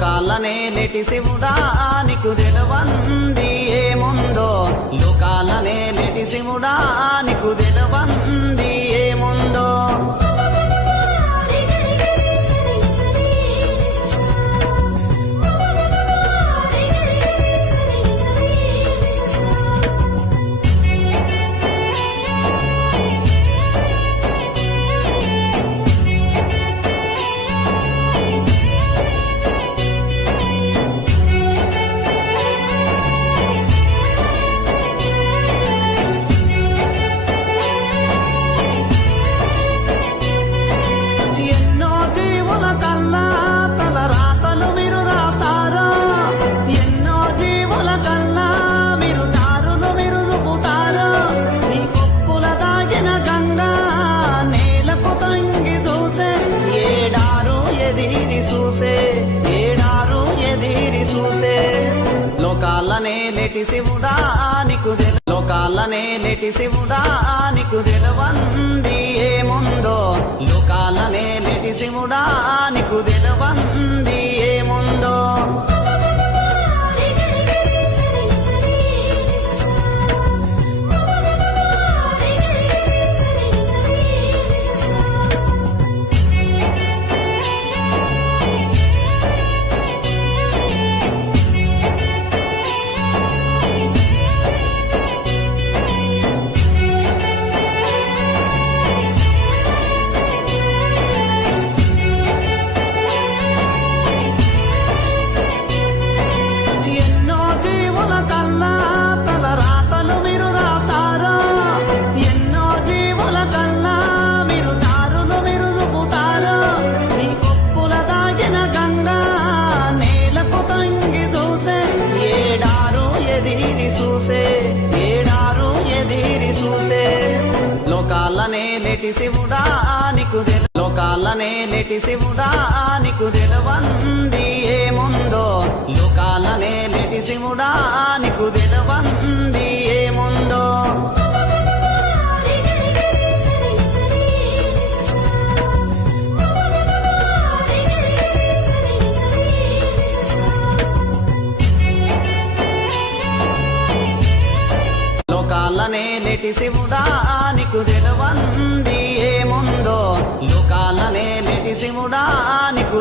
లోకాలనే నెటి శివుడా నీకు తెలవంది ఏముందో లోకాలనే నెటి శివుడా నీకు తెలవంది ఏముందో లోకాలనే నెటి శివుడా నీకు లోకాలనే నెటి శివుడా నీకు తెలవంది ఏముందో లోకాలనే నెటి శివుడా నీకు తెలవంది ఏముందో లోకాలనే నెటి శివుడా నీకు లోకాలనే నెటి శివుడా నీకు తెలవంది ఏముందో లోకాలనే నెటి శివుడా నీకు తెలవంది ఏముందో లోకాలనే నెటి శివుడా నీకు తెలవంది ఏముందో లోకాలనే నెటి శివుడా నీకు